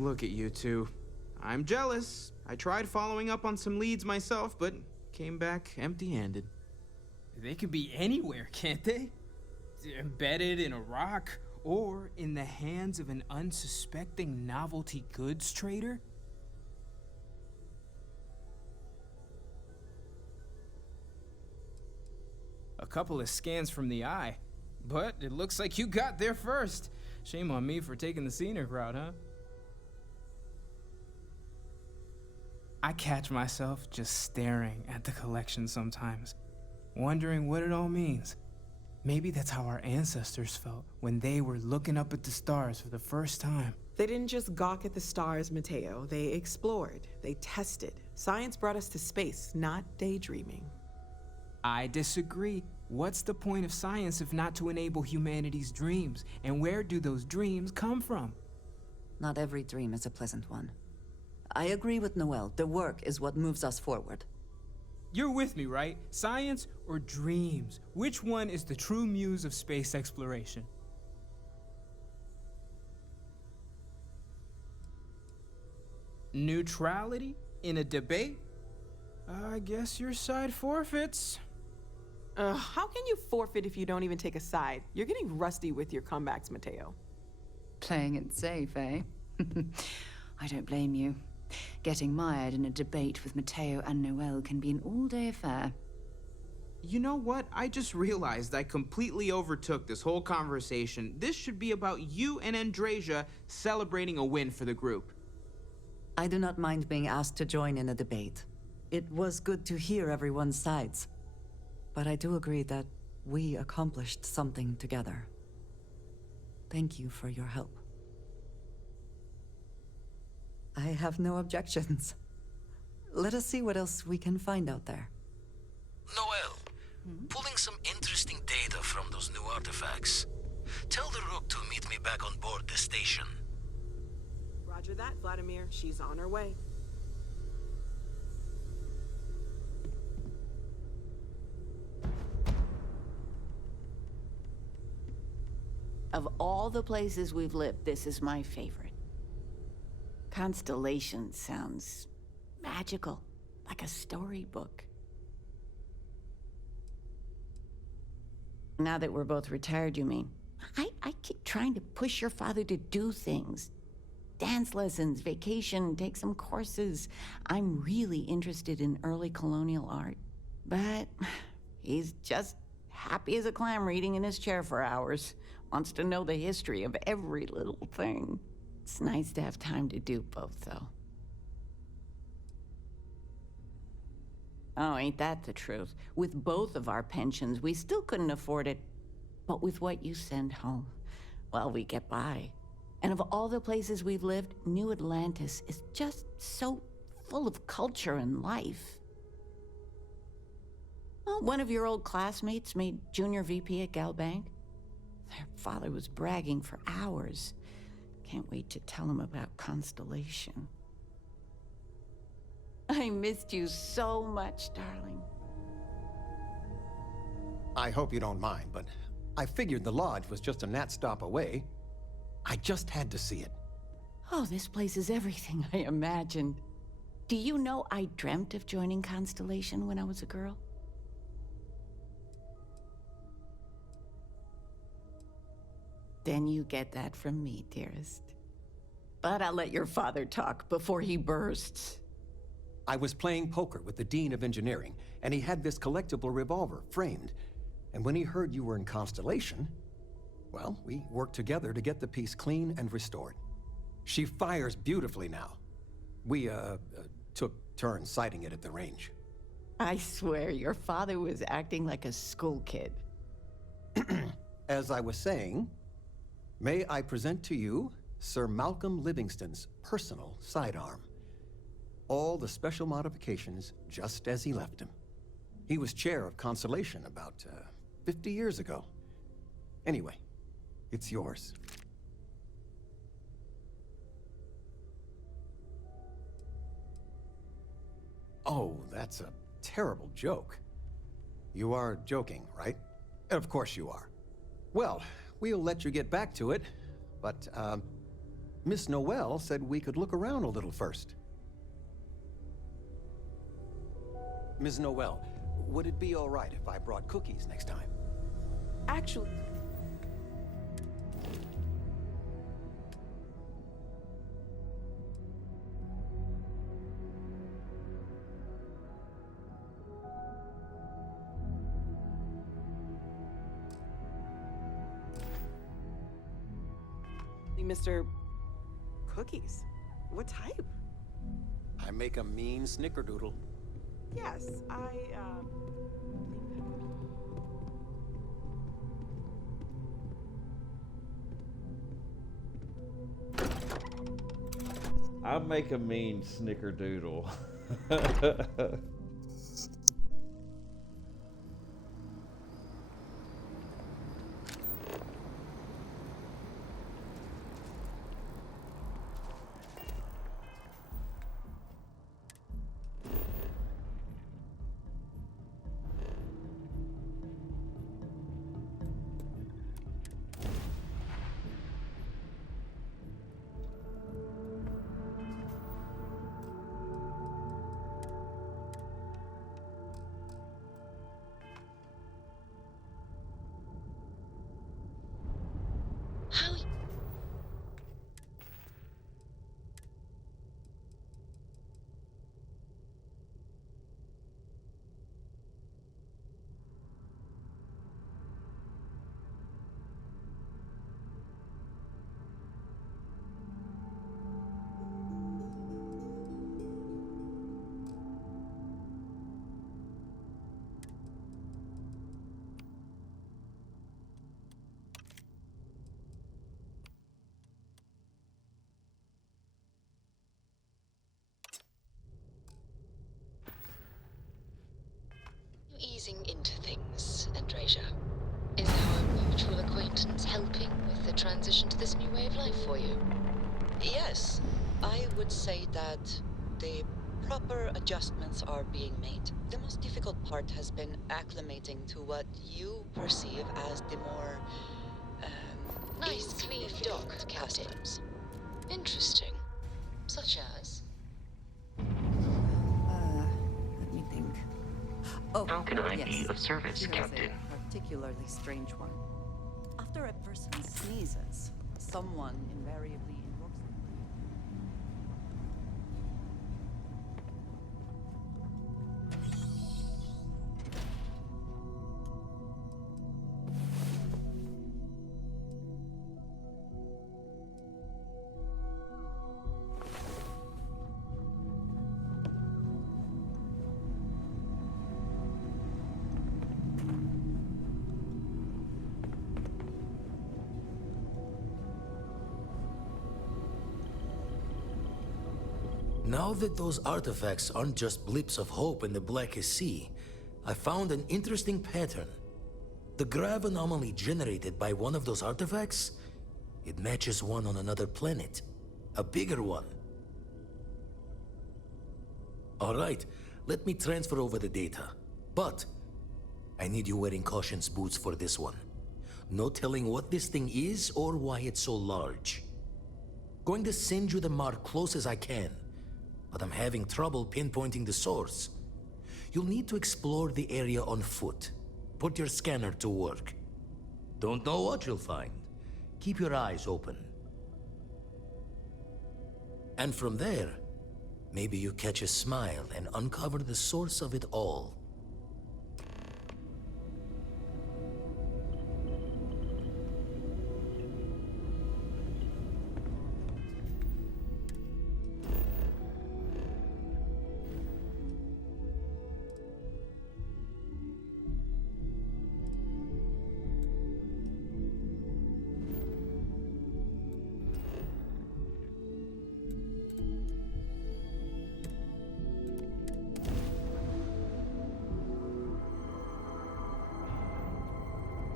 Look at you two. I'm jealous. I tried following up on some leads myself, but came back empty-handed. They can be anywhere, can't they? Embedded in a rock, or in the hands of an unsuspecting novelty goods trader? A couple of scans from the eye, but it looks like you got there first. Shame on me for taking the scenic route, huh? I catch myself just staring at the collection sometimes, wondering what it all means. Maybe that's how our ancestors felt when they were looking up at the stars for the first time. They didn't just gawk at the stars, Mateo. They explored. They tested. Science brought us to space, not daydreaming. I disagree. What's the point of science if not to enable humanity's dreams? And where do those dreams come from? Not every dream is a pleasant one. I agree with Noel. The work is what moves us forward. You're with me, right? Science or dreams? Which one is the true muse of space exploration? Neutrality in a debate? I guess your side forfeits. How can you forfeit if you don't even take a side? You're getting rusty with your comebacks, Mateo. Playing it safe, eh? I don't blame you. Getting mired in a debate with Mateo and Noel can be an all-day affair. You know what? I just realized I completely overtook this whole conversation. This should be about you and Andrasia celebrating a win for the group. I do not mind being asked to join in a debate. It was good to hear everyone's sides. But I do agree that we accomplished something together. Thank you for your help. I have no objections. Let us see what else we can find out there. Noel, pulling some interesting data from those new artifacts. Tell the Rook to meet me back on board the station. Roger that, Vladimir. She's on her way. Of all the places we've lived, this is my favorite. Constellation sounds magical, like a storybook. Now that we're both retired, you mean? I keep trying to push your father to do things. Dance lessons, vacation, take some courses. I'm really interested in early colonial art. But he's just happy as a clam reading in his chair for hours. Wants to know the history of every little thing. It's nice to have time to do both, though. Oh, ain't that the truth? With both of our pensions, we still couldn't afford it. But with what you send home, well, we get by. And of all the places we've lived, New Atlantis is just so full of culture and life. Well, one of your old classmates made junior VP at Galbank. Their father was bragging for hours. Can't wait to tell him about Constellation. I missed you so much, darling. I hope you don't mind, but I figured the lodge was just a gnat stop away. I just had to see it. Oh, this place is everything I imagined. Do you know I dreamt of joining Constellation when I was a girl? Then you get that from me, dearest. But I'll let your father talk before he bursts. I was playing poker with the Dean of Engineering, and he had this collectible revolver framed. And when he heard you were in Constellation, well, we worked together to get the piece clean and restored. She fires beautifully now. We, took turns sighting it at the range. I swear, your father was acting like a school kid. As I was saying, may I present to you Sir Malcolm Livingston's personal sidearm. All the special modifications just as he left him. He was chair of Constellation about 50 years ago. Anyway, it's yours. Oh, that's a terrible joke. You are joking, right? Of course you are. Well, we'll let you get back to it, but, Miss Noel said we could look around a little first. Ms. Noel, would it be all right if I brought cookies next time? Actually, Mr. Cookies. What type? I make a mean snickerdoodle. Yes, I make a mean snickerdoodle. How? Easing into things, Andrasia. Is our mutual acquaintance helping with the transition to this new way of life for you? Yes, I would say that the proper adjustments are being made. The most difficult part has been acclimating to what you perceive as the more Nice, clean dog customs. Interesting. Such as? Let me think. Oh, How can I yes. be of service, Here's Captain? a particularly strange one. After a person sneezes, someone invariably invokes them. Now that those artifacts aren't just blips of hope in the blackest sea, I found an interesting pattern. The grav anomaly generated by one of those artifacts, it matches one on another planet. A bigger one. All right, let me transfer over the data. But I need you wearing caution's boots for this one. No telling what this thing is or why it's so large. Going to send you the mark close as I can, but I'm having trouble pinpointing the source. You'll need to explore the area on foot. Put your scanner to work. Don't know what you'll find. Keep your eyes open. And from there, maybe you catch a smile and uncover the source of it all.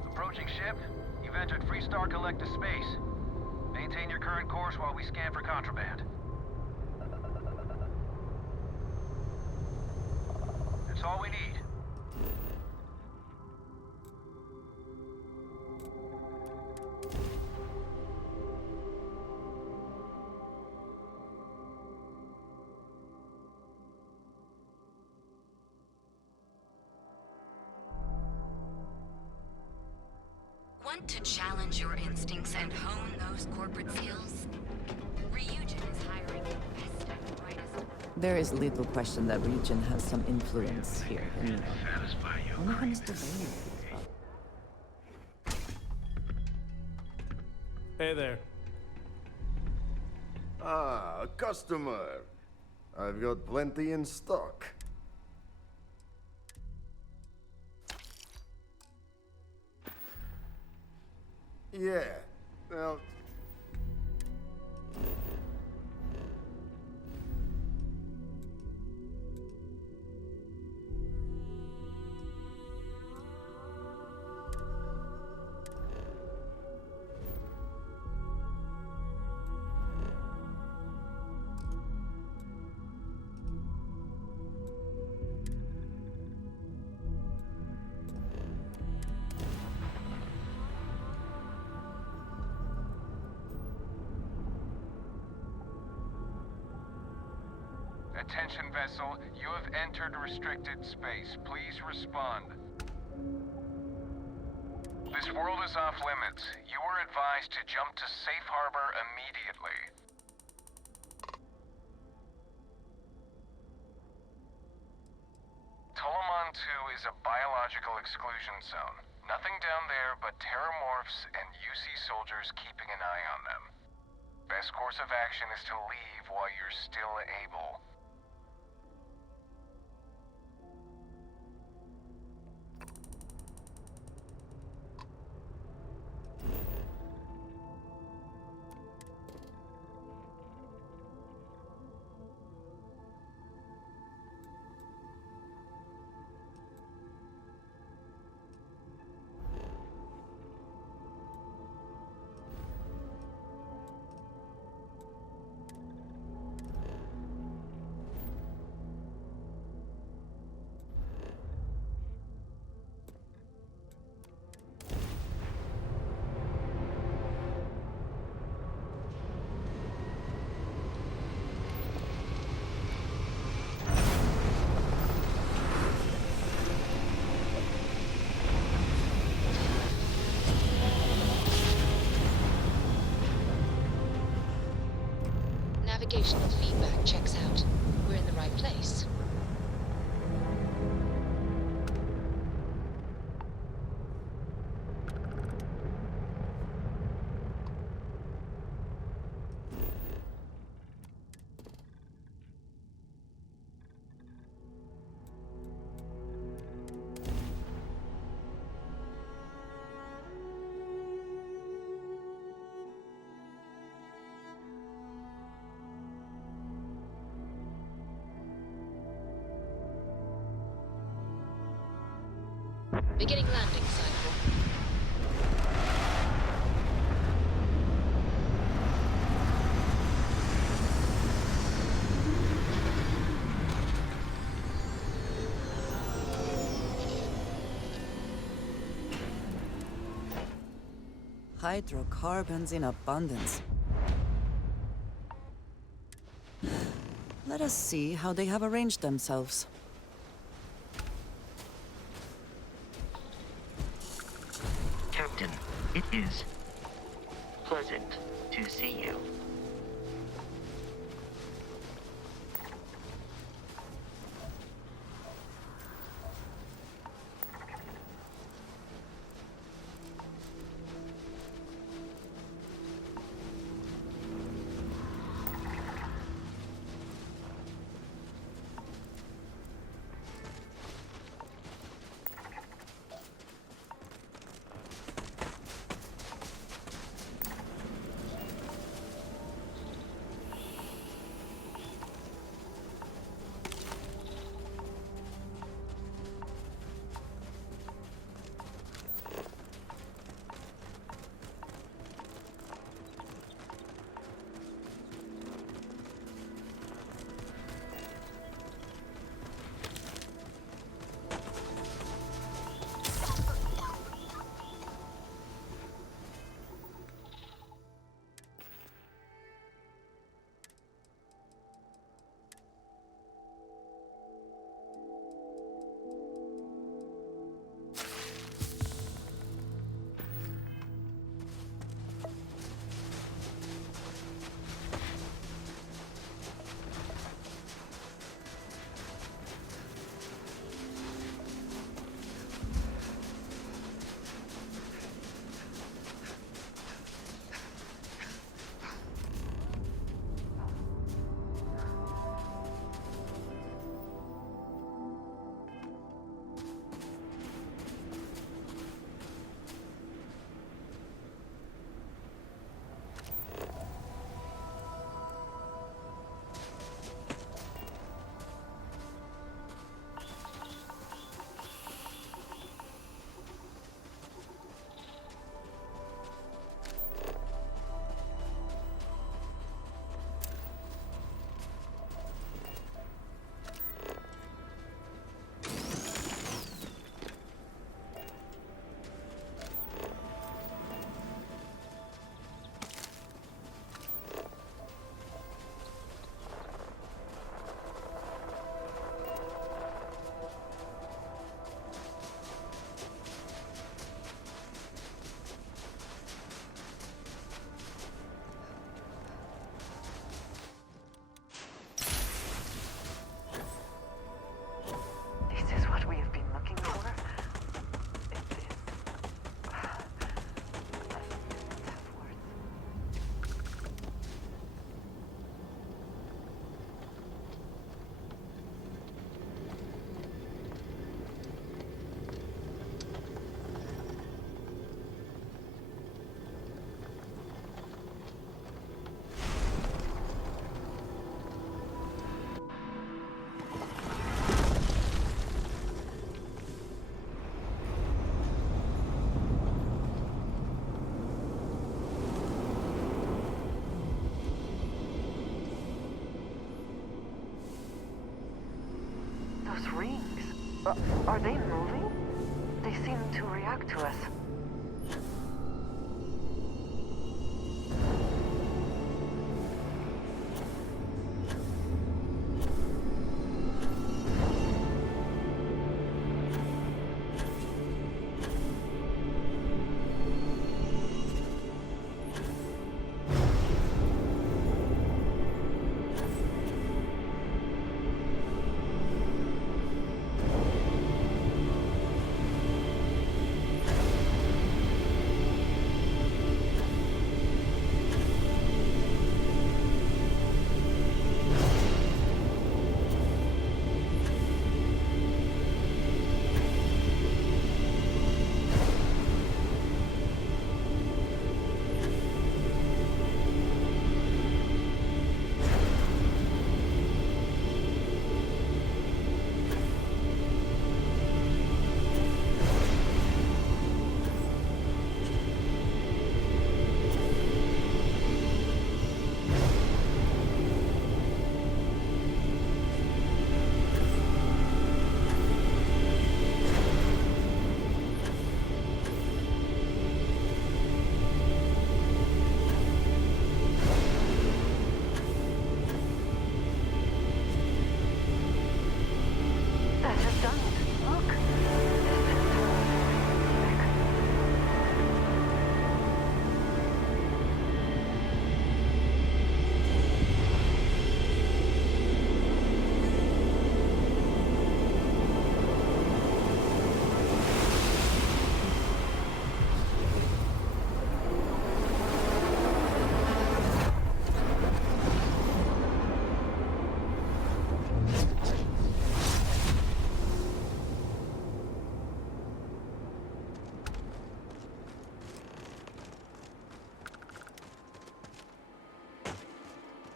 Approaching ship. You've entered Freestar Collective space. Maintain your current course while we scan for contraband. That's all we need. Want to challenge your instincts and hone those corporate skills? Ryujin is hiring the best and brightest. There is little question that Region has some influence here, and when it comes to value. Hey there. Ah, a customer. I've got plenty in stock. Yeah, well... Attention vessel, you have entered restricted space. Please respond. This world is off limits. You are advised to jump to safe harbor immediately. Tolomon 2 is a biological exclusion zone. Nothing down there but terramorphs and UC soldiers keeping an eye on them. Best course of action is to leave while you're still able. Navigational feedback checks out. We're in the right place. Beginning landing cycle. Hydrocarbons in abundance. Let us see how they have arranged themselves. Captain, it is pleasant to see you. Those rings. Are they moving? They seem to react to us.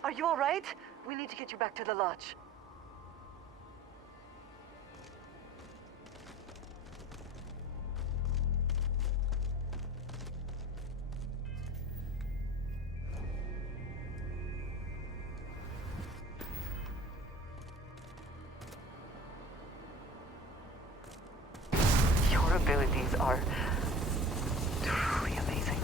Are you all right? We need to get you back to the lodge. Your abilities are truly amazing.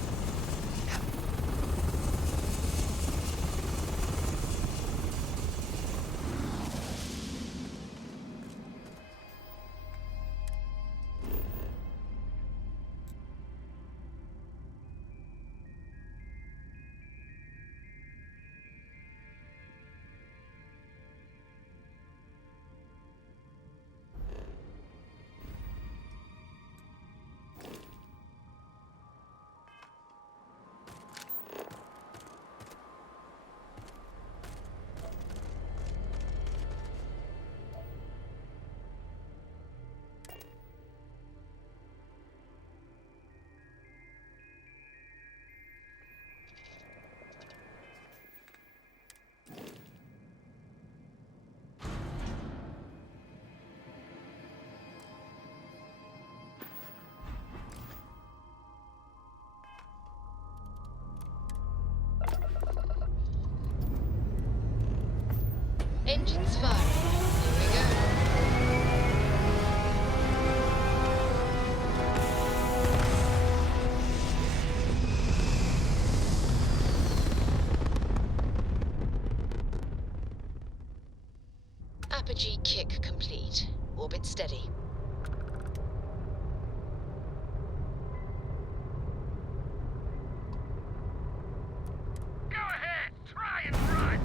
Engines firing. Here we go. Apogee kick complete. Orbit steady. Go ahead, try and run!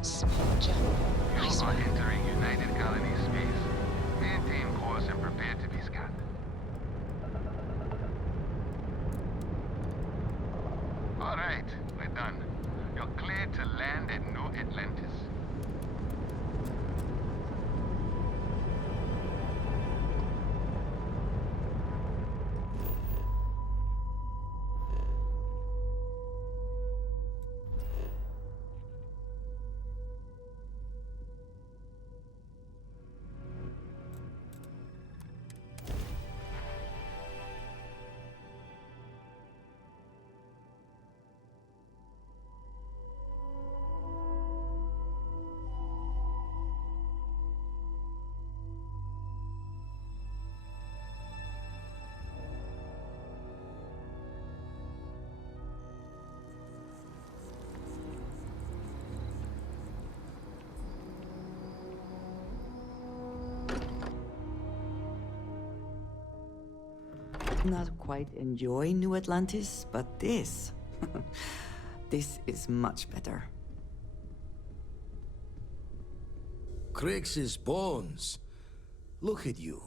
Small jump. Nice You are one. entering United Colony space. Maintain course and prepare to be scanned. All right, we're done. You're cleared to land at New Atlantis. not quite enjoy New Atlantis, but this... this is much better. Crix's bones. Look at you.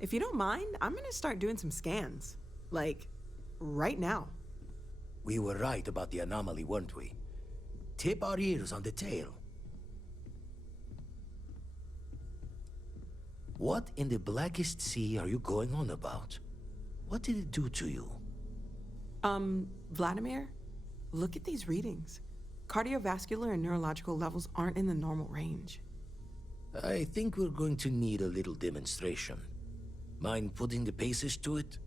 If you don't mind, I'm gonna start doing some scans. Like, right now. We were right about the anomaly, weren't we? Tip our ears on the tail. What in the blackest sea are you going on about? What did it do to you? Vladimir, look at these readings. Cardiovascular and neurological levels aren't in the normal range. I think we're going to need a little demonstration. Mind putting the paces to it?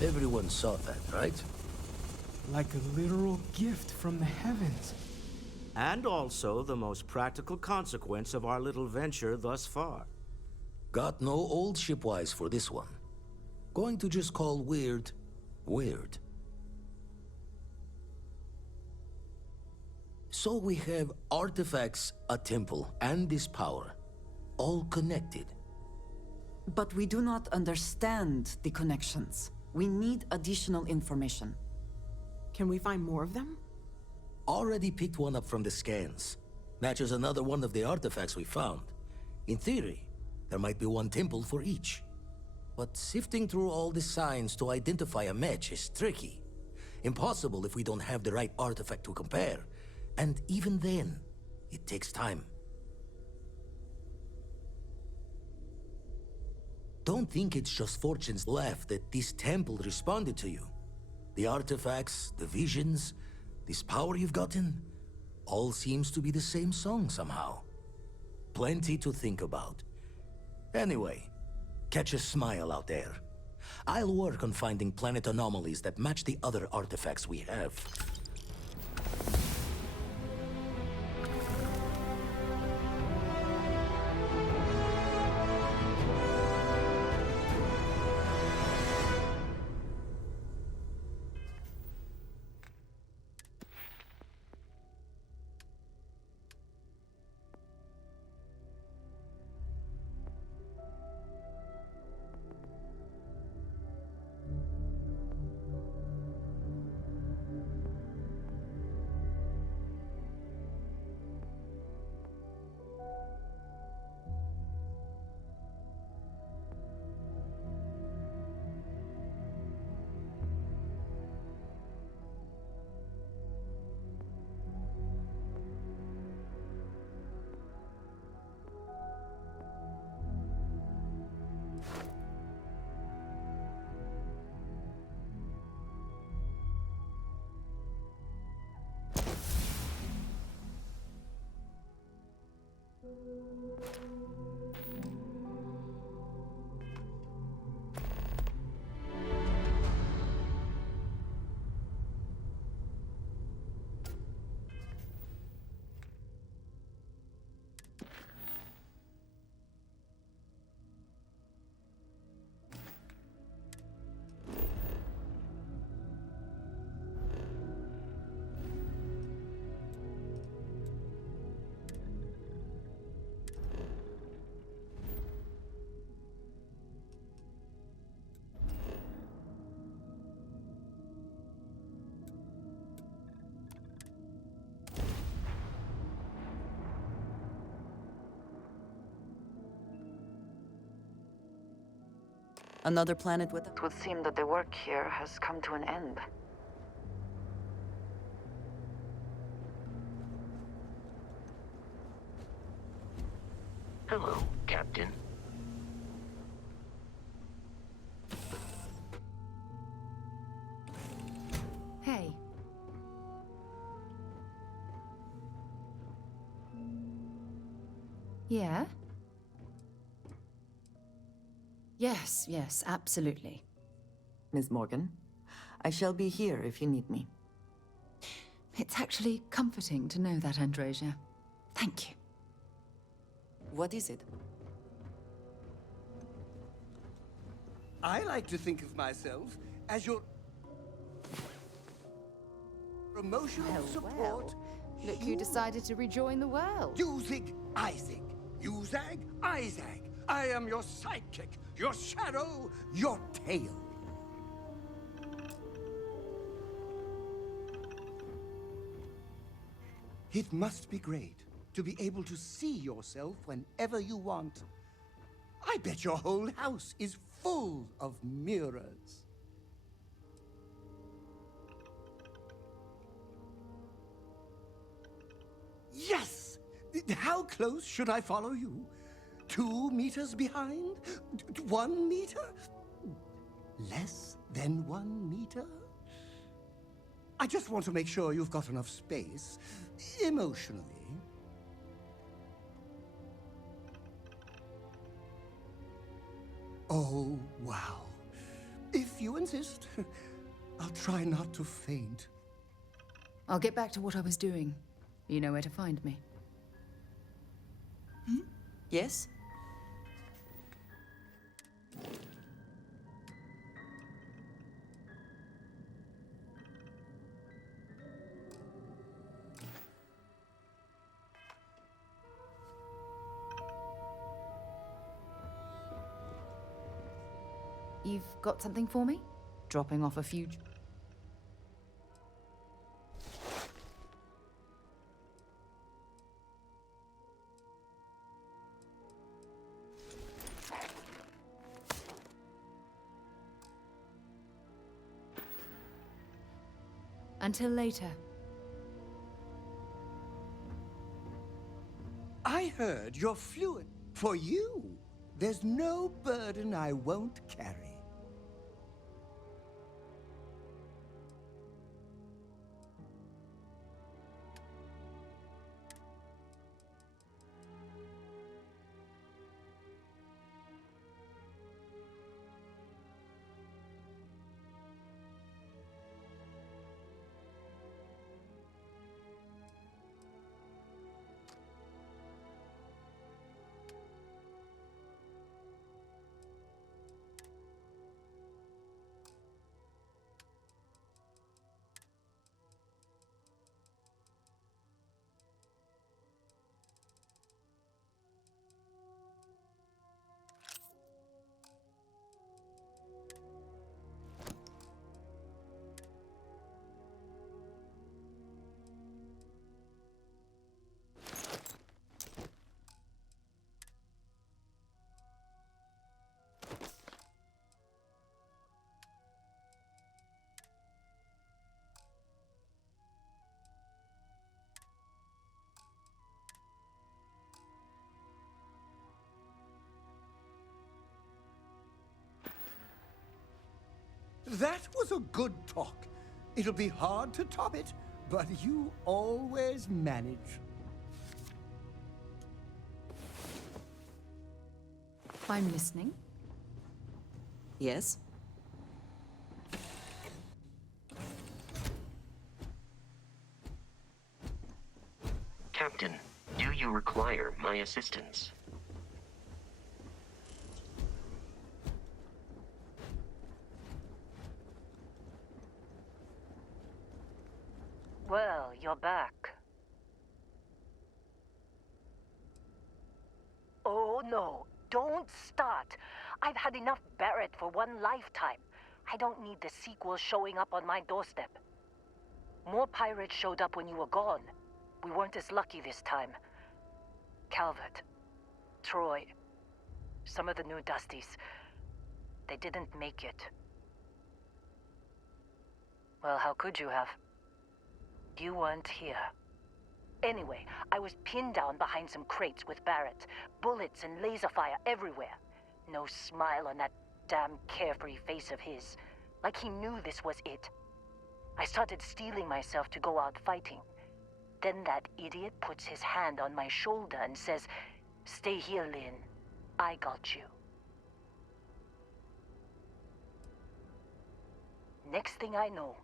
Everyone saw that, right? Like a literal gift from the heavens. And also the most practical consequence of our little venture thus far. Got no old shipwise for this one. Going to just call weird, weird. So we have artifacts, a temple, and this power. All connected. But we do not understand the connections. We need additional information. Can we find more of them? Already picked one up from the scans. Matches another one of the artifacts we found. In theory, there might be one temple for each. But sifting through all the signs to identify a match is tricky. Impossible if we don't have the right artifact to compare. And even then, it takes time. Don't think it's just Fortune's laugh that this temple responded to you. The artifacts, the visions, this power you've gotten, all seems to be the same song somehow. Plenty to think about. Anyway, catch a smile out there. I'll work on finding planet anomalies that match the other artifacts we have. Another planet with... It would seem that the work here has come to an end. Hello, Captain. Hey. Yeah? Yes, absolutely. Ms. Morgan, I shall be here if you need me. It's actually comforting to know that, Androsia. Thank you. What is it? I like to think of myself as your emotional support Look who decided to rejoin the world. Usig Isaac. Usag Isaac. I am your sidekick, your shadow, your tail. It must be great to be able to see yourself whenever you want. I bet your whole house is full of mirrors. Yes! How close should I follow you? 2 meters behind? 1 meter? Less than 1 meter? I just want to make sure you've got enough space, emotionally. Oh, wow. If you insist, I'll try not to faint. I'll get back to what I was doing. You know where to find me. Yes? You've got something for me? Dropping off a few... Until later. I heard you're fluent. For you, there's no burden I won't carry. That was a good talk. It'll be hard to top it, but you always manage. I'm listening. Yes? Captain, do you require my assistance? Well, you're back. Oh no, don't start. I've had enough Barrett for one lifetime. I don't need the sequel showing up on my doorstep. More pirates showed up when you were gone. We weren't as lucky this time. Calvert, Troy, some of the new Dusties, they didn't make it. Well, how could you have? You weren't here. Anyway, I was pinned down behind some crates with Barrett. Bullets and laser fire everywhere. No smile on that damn carefree face of his. Like he knew this was it. I started steeling myself to go out fighting. Then that idiot puts his hand on my shoulder and says, "Stay here, Lynn. I got you." Next thing I know,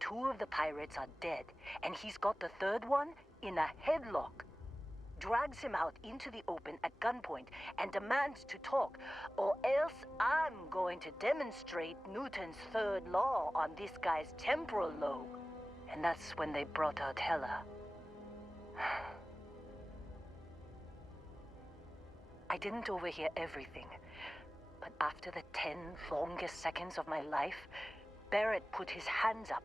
2 of the pirates are dead, and he's got the 3rd one in a headlock. Drags him out into the open at gunpoint and demands to talk, or else I'm going to demonstrate Newton's 3rd law on this guy's temporal lobe. And that's when they brought out Hela. I didn't overhear everything, but after the 10 longest seconds of my life, Barrett put his hands up,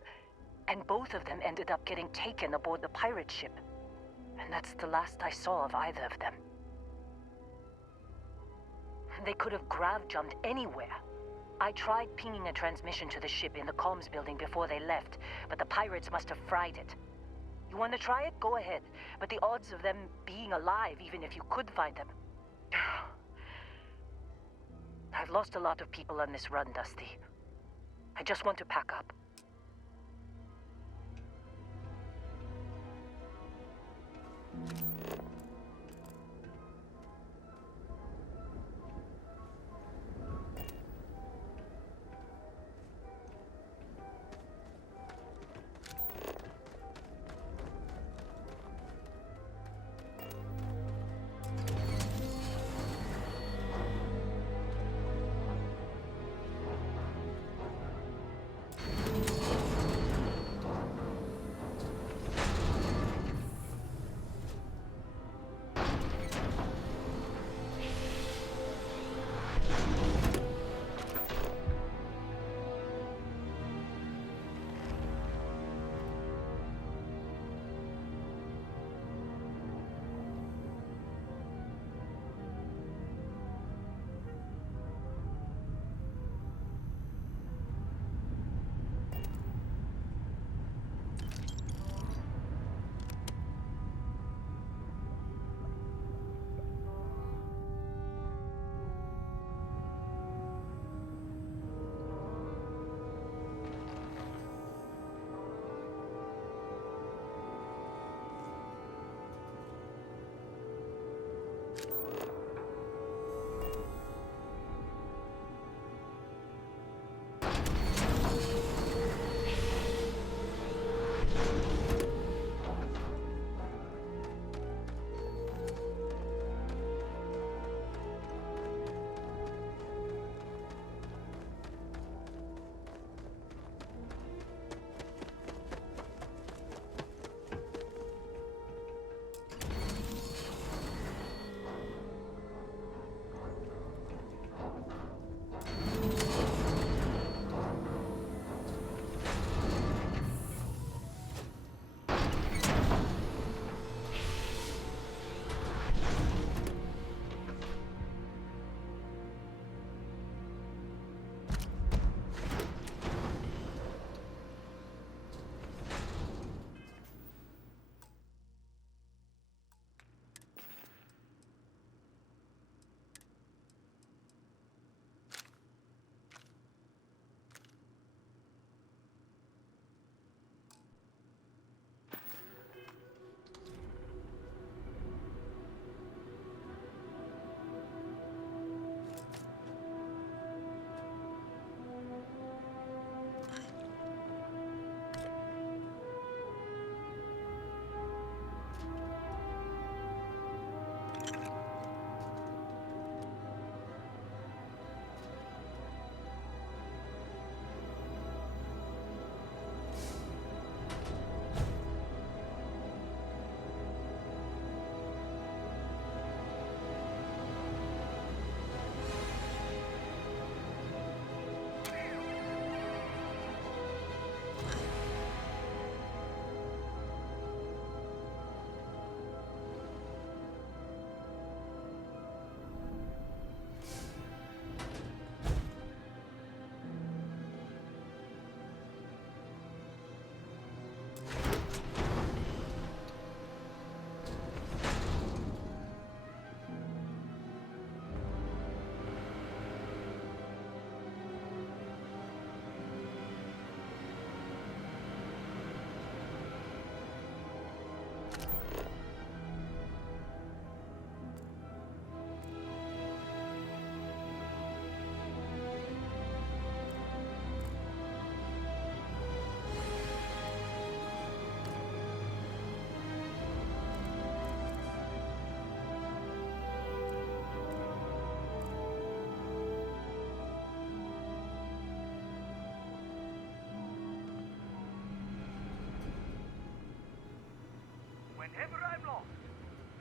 and both of them ended up getting taken aboard the pirate ship. And that's the last I saw of either of them. They could have grav-jumped anywhere. I tried pinging a transmission to the ship in the comms building before they left, but the pirates must have fried it. You want to try it? Go ahead. But the odds of them being alive, even if you could find them... I've lost a lot of people on this run, Dusty. I just want to pack up.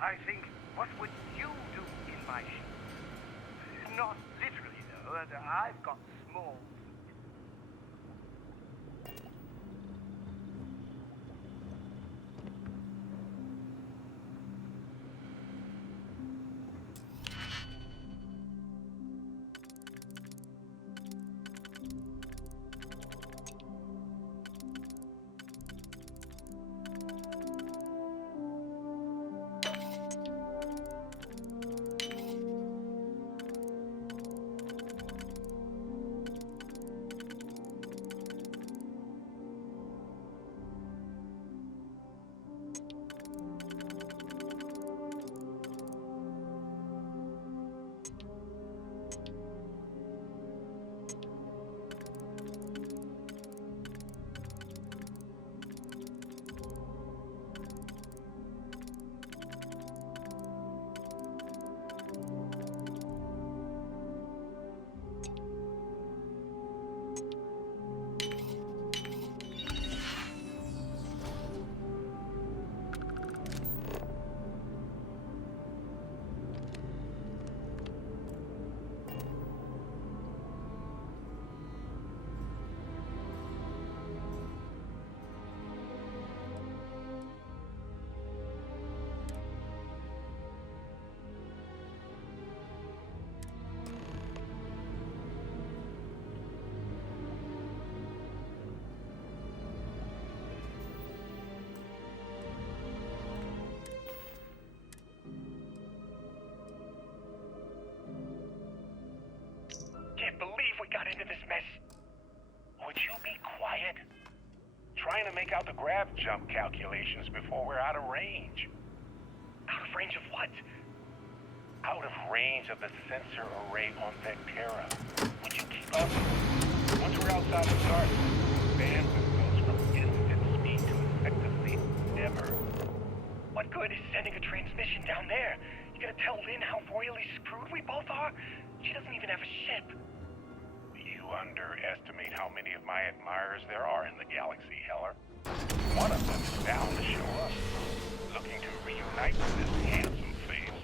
I think, what would you do in my shoes? Not literally, though. I've got small. Can't believe we got into this mess. Would you be quiet? Trying to make out the grav jump calculations before we're out of range. Out of range of what? Out of range of the sensor array on Vectera. Would you keep up? Once we're outside of Stars, bandwidth goes from instant speed to effectively never. What good is sending a transmission down there? You gonna tell Lynn how royally screwed we both are? She doesn't even have a ship. You underestimate how many of my admirers there are in the galaxy, Heller. One of them is bound to show up, looking to reunite with this handsome face.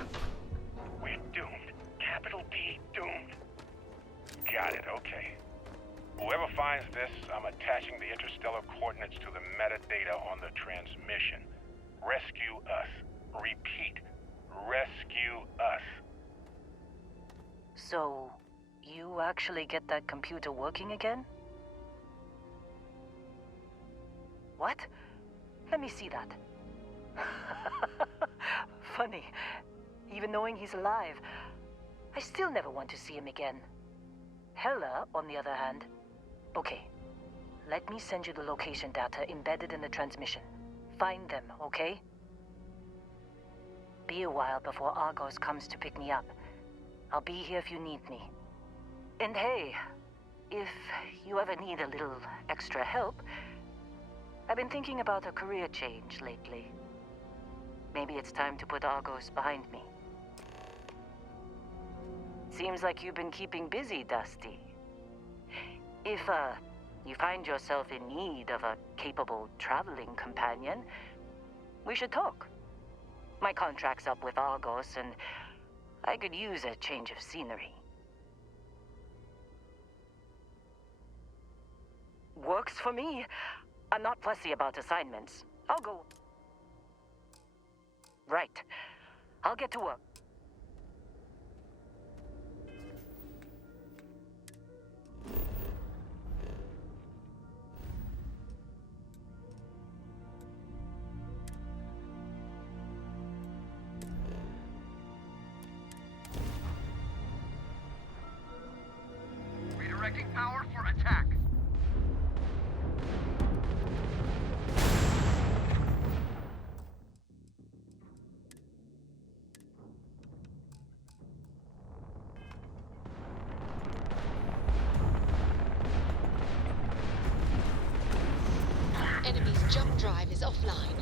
We're doomed. Capital D, doomed. Got it, okay. Whoever finds this, I'm attaching the interstellar coordinates to the metadata on the transmission. Rescue us. Repeat. Rescue us. So, you actually get that computer working again? What? Let me see that. Funny. Even knowing he's alive, I still never want to see him again. Hella, on the other hand. Okay. Let me send you the location data embedded in the transmission. Find them, okay? Be a while before Argos comes to pick me up. I'll be here if you need me. And hey, if you ever need a little extra help, I've been thinking about a career change lately. Maybe it's time to put Argos behind me. Seems like you've been keeping busy, Dusty. If, you find yourself in need of a capable traveling companion, we should talk. My contract's up with Argos, and I could use a change of scenery. Works for me. I'm not fussy about assignments. I'll go. Right. I'll get to work. Redirecting power for attack. Enemy's jump drive is offline.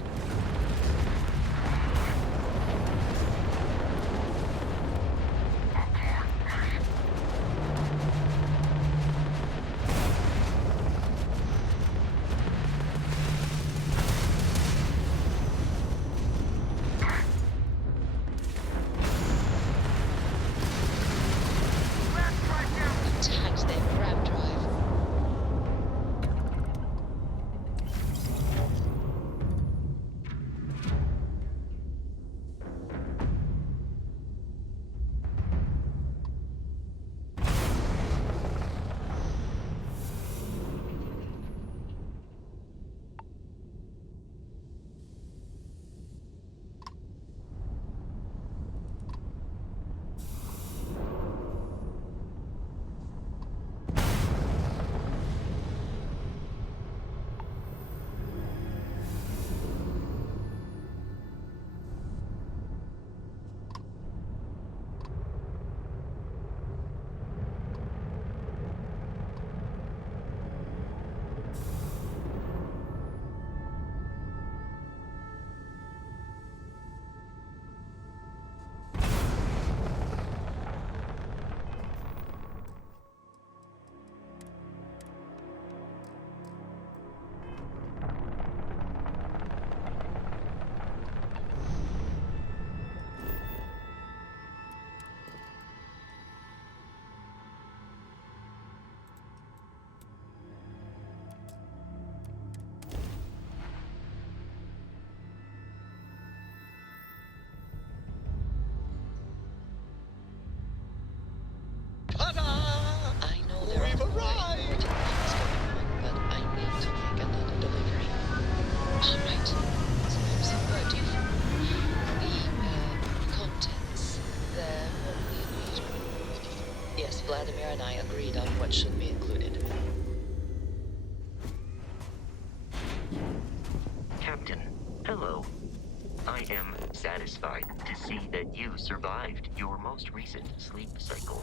Vladimir and I agreed on what should be included. Captain, hello. I am satisfied to see that you survived your most recent sleep cycle.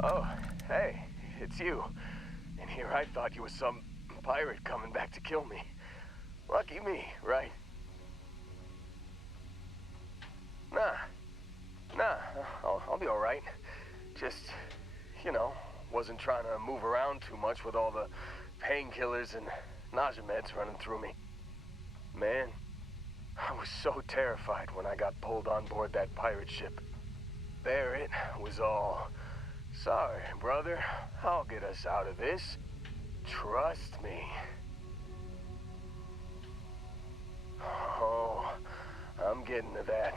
Oh, hey, it's you. And here I thought you was some pirate coming back to kill me. Lucky me, right? Nah, I'll be alright. Just, wasn't trying to move around too much with all the painkillers and nausea meds running through me. Man, I was so terrified when I got pulled on board that pirate ship. Barrett was all, "Sorry, brother, I'll get us out of this. Trust me." Oh, I'm getting to that.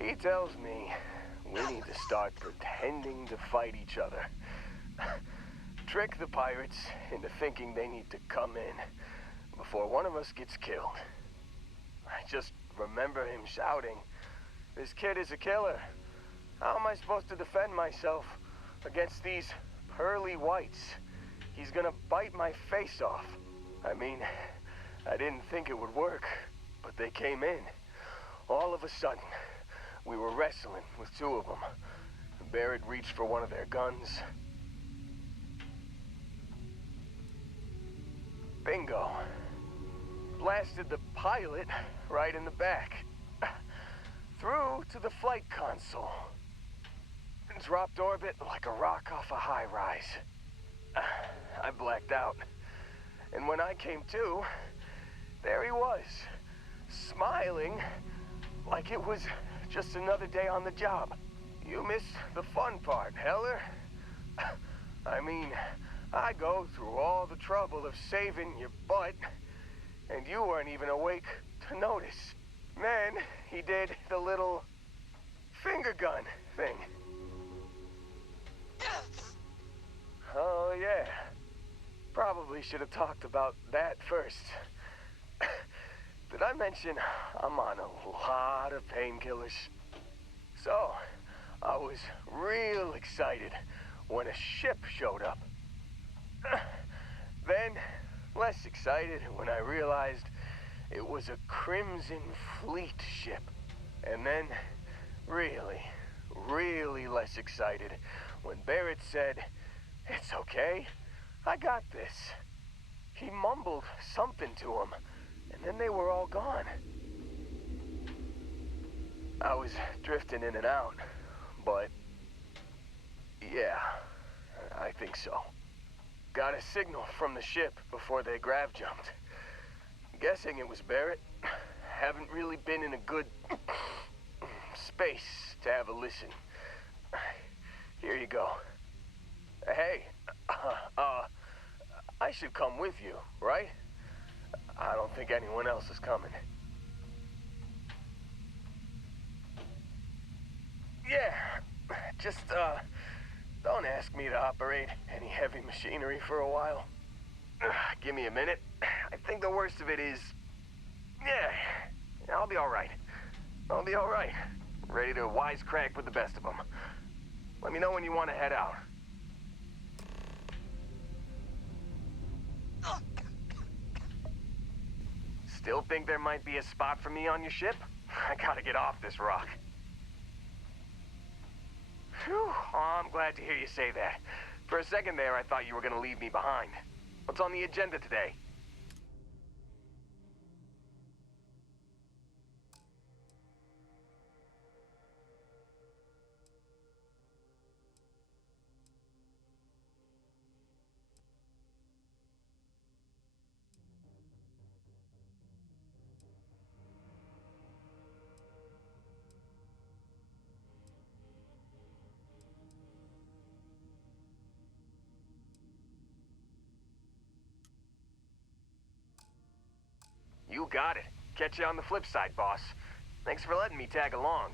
He tells me we need to start pretending to fight each other. Trick the pirates into thinking they need to come in before one of us gets killed. I just remember him shouting, "This kid is a killer. How am I supposed to defend myself against these pearly whites? He's gonna bite my face off." I mean, I didn't think it would work, but they came in. All of a sudden, we were wrestling with two of them. Barrett reached for one of their guns. Bingo. Blasted the pilot right in the back. Through to the flight console. Dropped orbit like a rock off a high rise. I blacked out. And when I came to, there he was, smiling like it was just another day on the job. You missed the fun part, Heller. I mean, I go through all the trouble of saving your butt, and you weren't even awake to notice. Then he did the little finger gun thing. Oh, yeah. Probably should have talked about that first. Did I mention I'm on a lot of painkillers? So, I was real excited when a ship showed up. Then, less excited when I realized it was a Crimson Fleet ship. And then, really less excited when Barrett said, "It's okay, I got this." He mumbled something to him, and then they were all gone. I was drifting in and out, but yeah, I think so. Got a signal from the ship before they grav jumped. Guessing it was Barrett. haven't really been in a good space to have a listen. Here you go. Hey, I should come with you, right? I don't think anyone else is coming. Yeah, just, don't ask me to operate any heavy machinery for a while. Give me a minute. I think the worst of it is... Yeah, I'll be alright. I'll be alright. Ready to wisecrack with the best of them. Let me know when you want to head out. Still think there might be a spot for me on your ship? I gotta get off this rock. Phew, oh, I'm glad to hear you say that. For a second there, I thought you were gonna leave me behind. What's on the agenda today? You got it. Catch you on the flip side, boss. Thanks for letting me tag along.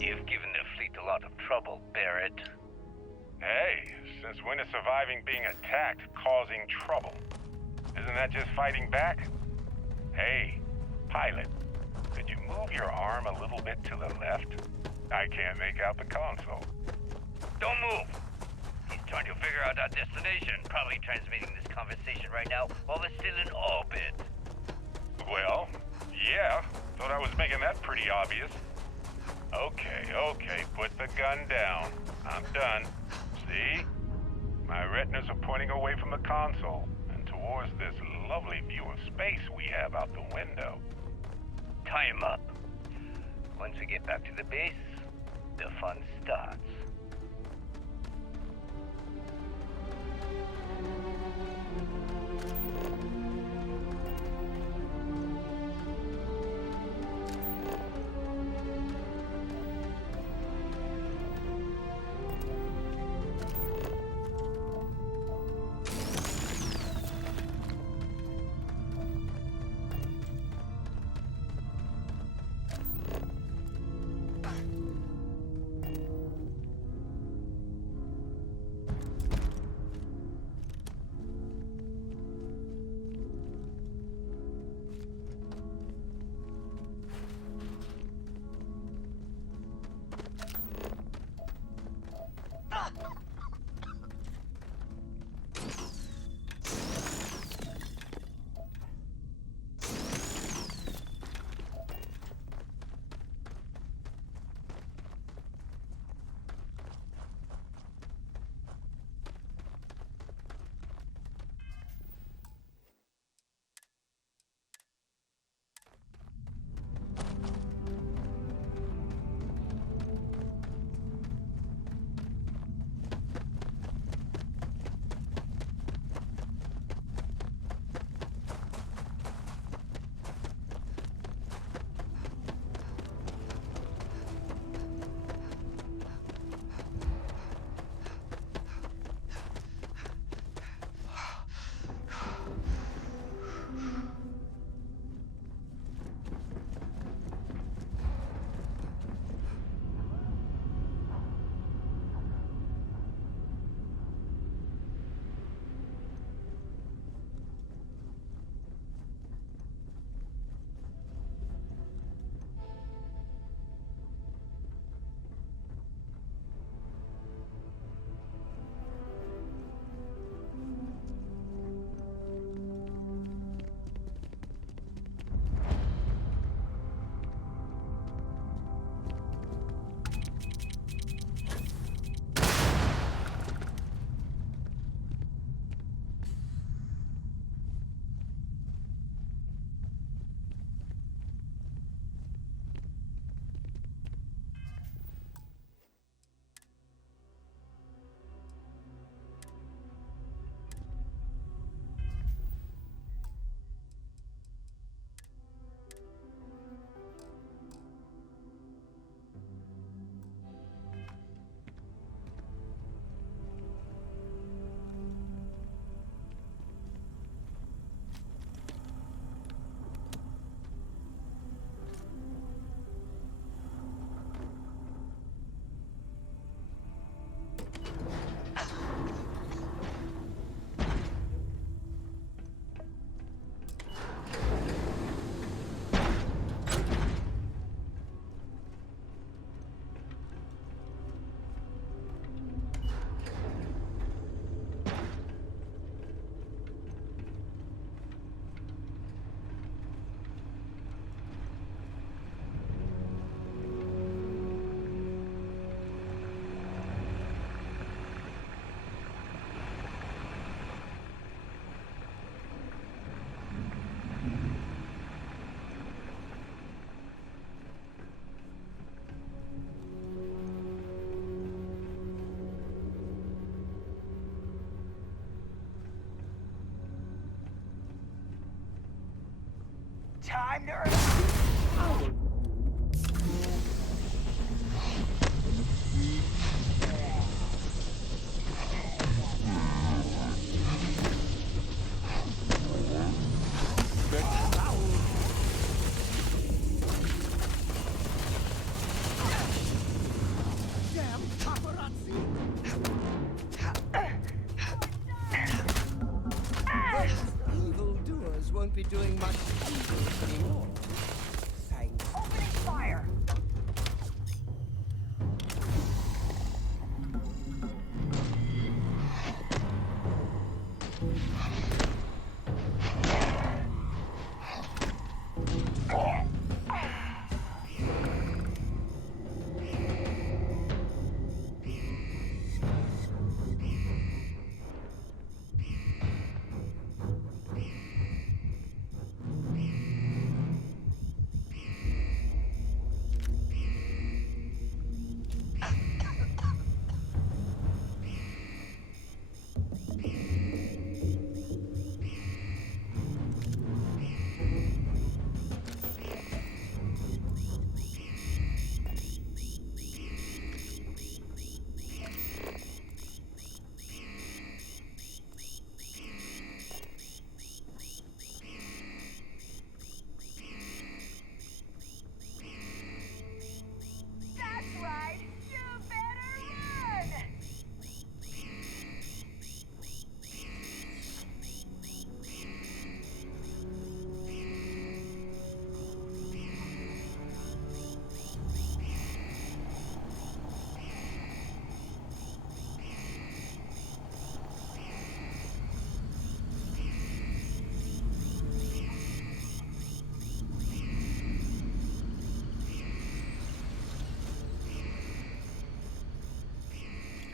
You've given the fleet a lot of trouble, Barrett. Hey, since when is surviving being attacked causing trouble? Isn't that just fighting back? Hey, pilot, could you move your arm a little bit to the left? I can't make out the console. Don't move! He's trying to figure out our destination, probably transmitting this conversation right now while we're still in orbit. Well, yeah, thought I was making that pretty obvious. Okay, put the gun down. I'm done. See? My retinas are pointing away from the console and towards this lovely view of space we have out the window. Tie him up. Once we get back to the base, the fun starts. time to earn. Damn paparazzi! Those evildoers won't be doing much evil anymore. Thanks. Opening fire! That's right! You better run!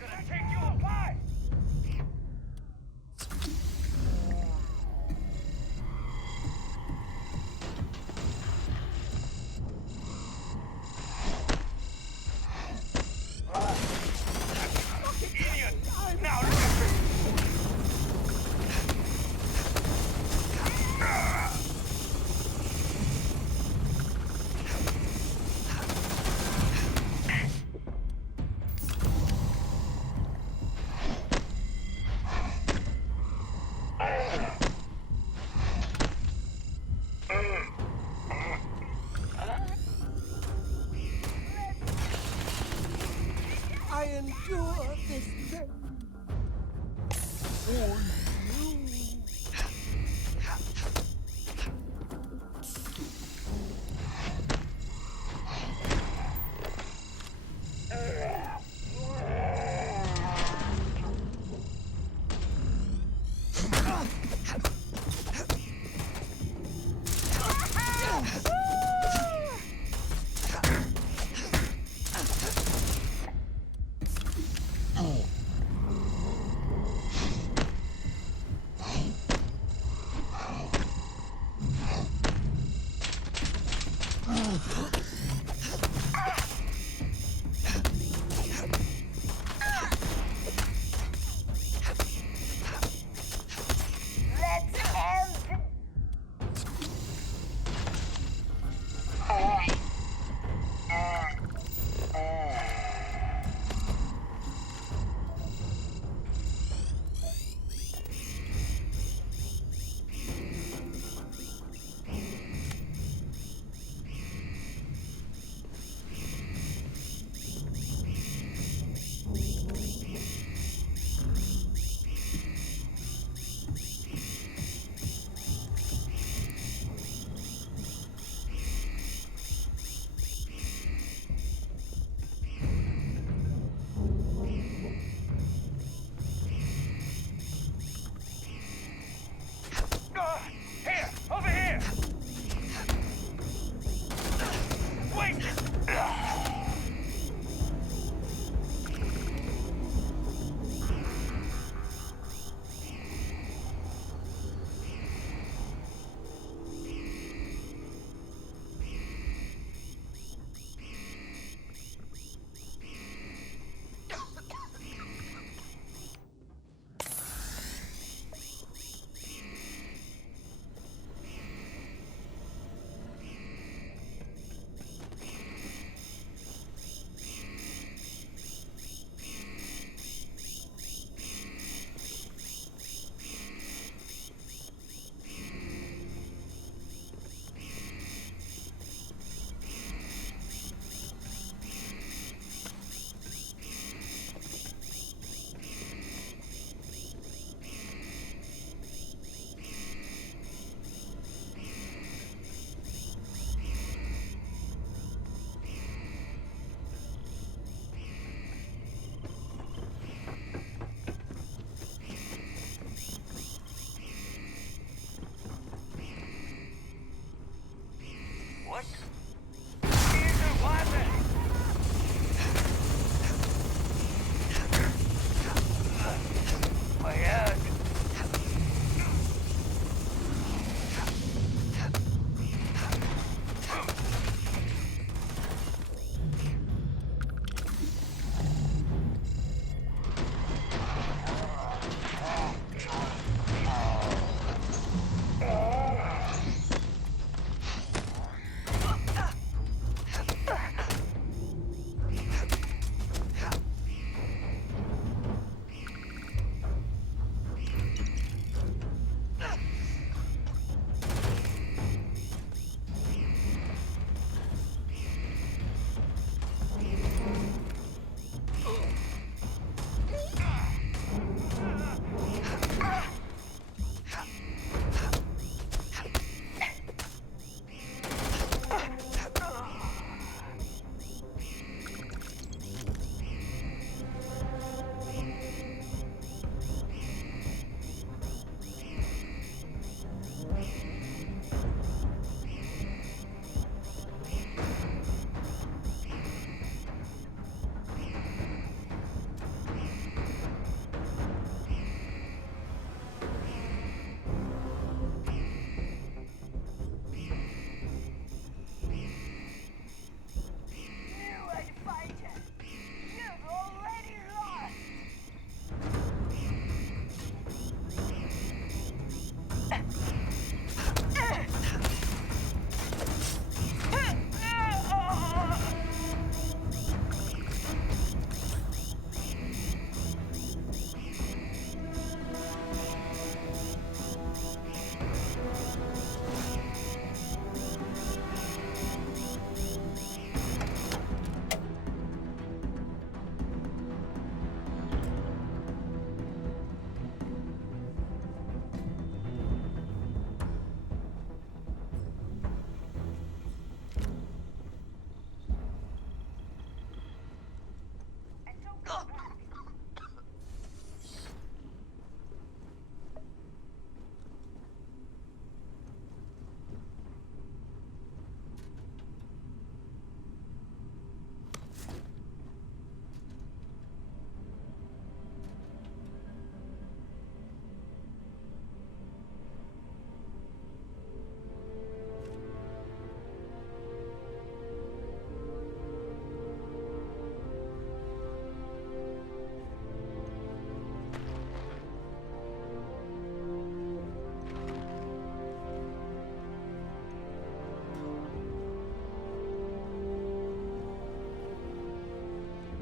Gonna take you apart! Idiot! Now look at me! I endure this pain for you.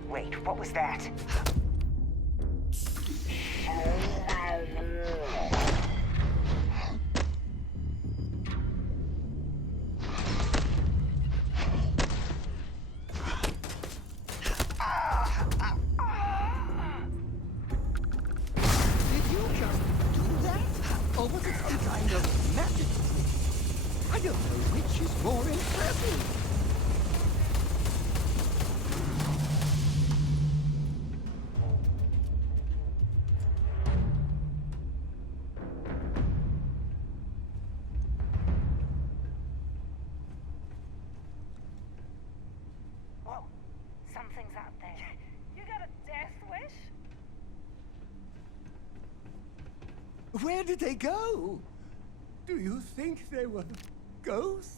Wait, what was that? Did you just do that? Or was it some kind of magic trick? I don't know which is more impressive. Whoa, something's out there. You got a death wish? Where did they go? Do you think they were ghosts?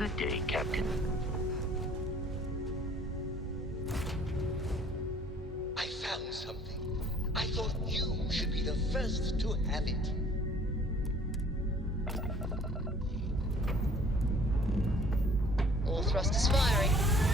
Good day, Captain. I found something. I thought you should be the first to have it. All thrusters firing.